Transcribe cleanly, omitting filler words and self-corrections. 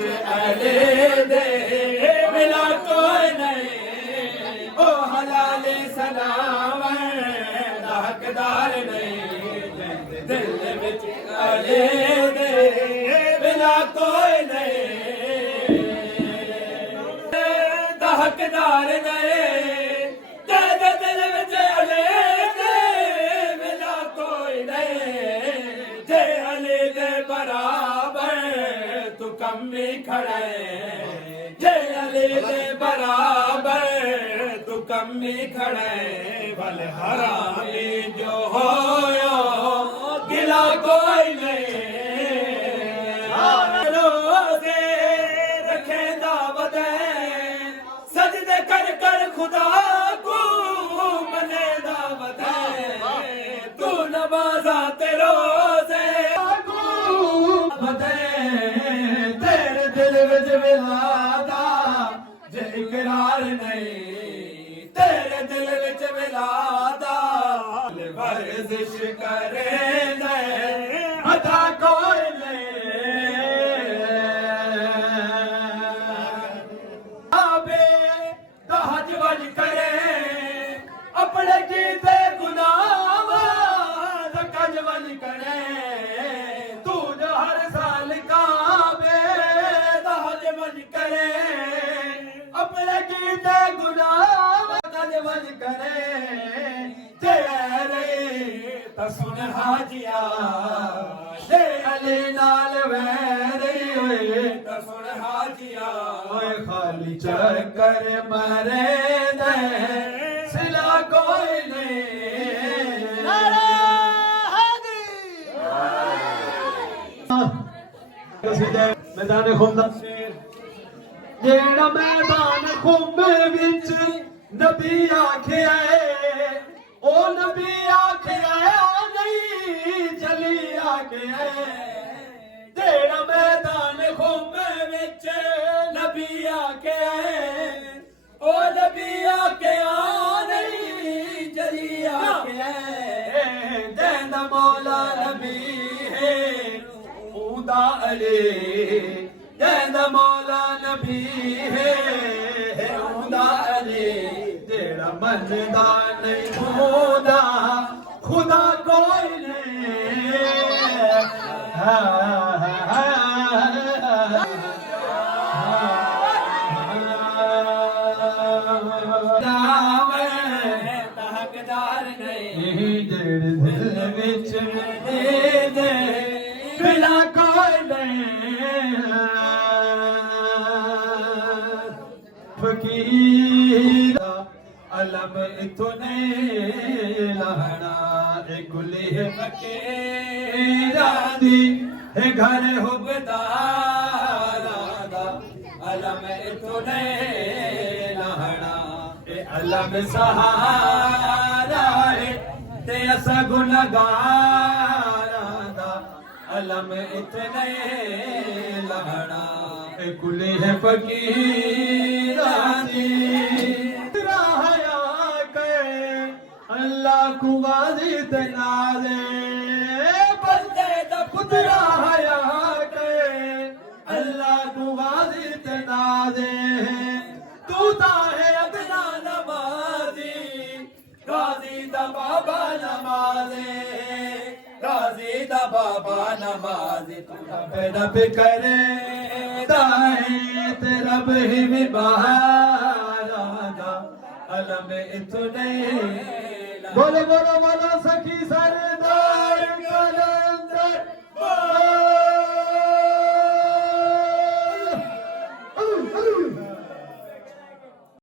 अले दे मिला कोई नहीं ओ हलाले सलाम दा हकदार नहीं दिल विच अले दे मिला कोई नहीं दा हकदार नहीं तेरे दिल विच अले दे मिला कोई नहीं जे अले दे बराबर तू कमी खड़े जे अली दे बराबर तू कमी खड़े भल हरामी जो होयो गिला कोई नहीं रोजे रखेंदा बदे सजदे कर कर खुदा को मनेदा बदे तू नवाजा ते रोजे बदे विलादा जे इकरार नहीं तेरे दिल विच विलादा वर्जिश करे नहीं अता कोई नहीं आबे दहज वज करे अपने कीते गुनाह रकज वज करे तू जो हर साल काबे करे अपने कीते गुनाह वज करे तेरे तो सुन हाजिया ते अली नाल वैरी होए तो सुन हाजिया ओए खाली चक्कर मरे दे सिला कोई नहीं नारा हादी कसीदे मैदान खुंदा जेड़ा मैदान खुंबे विच नबी आखिया ओ नबी आखिया नहीं चली आखिया जेड़ा मैदान खुंबे विच नबी आखिया ओ नबी आखिया नहीं चली आखिया जेड़ा मौला नबी है ऊदा अली जेदा मौला नबी है उदा अली तेरा मनदा नहीं खुदा खुदा कोई नहीं हकदार नहीं दिल विच दे मिला कोई नहीं फकीर अलम इतने लहना गुले फकीरा दी घर हुबदारा दा अलम इतने लहना अलम सहारा है ते असा गुनहगारा दा अलम इतने लहना गुले फकीरा दी अल्लाह को वाजी ते नाज़े बंदे दा पुत्रा हया के अल्लाह को वाजी ते नाज़े तू ता है अदना नमाज़ी गाजी दा बाबा नमाज़े गाजी दा बाबा नमाज़ी तू रब करे दाए ते रब ही में बहारा दा अलम इतने बोलो बोलो बोलो।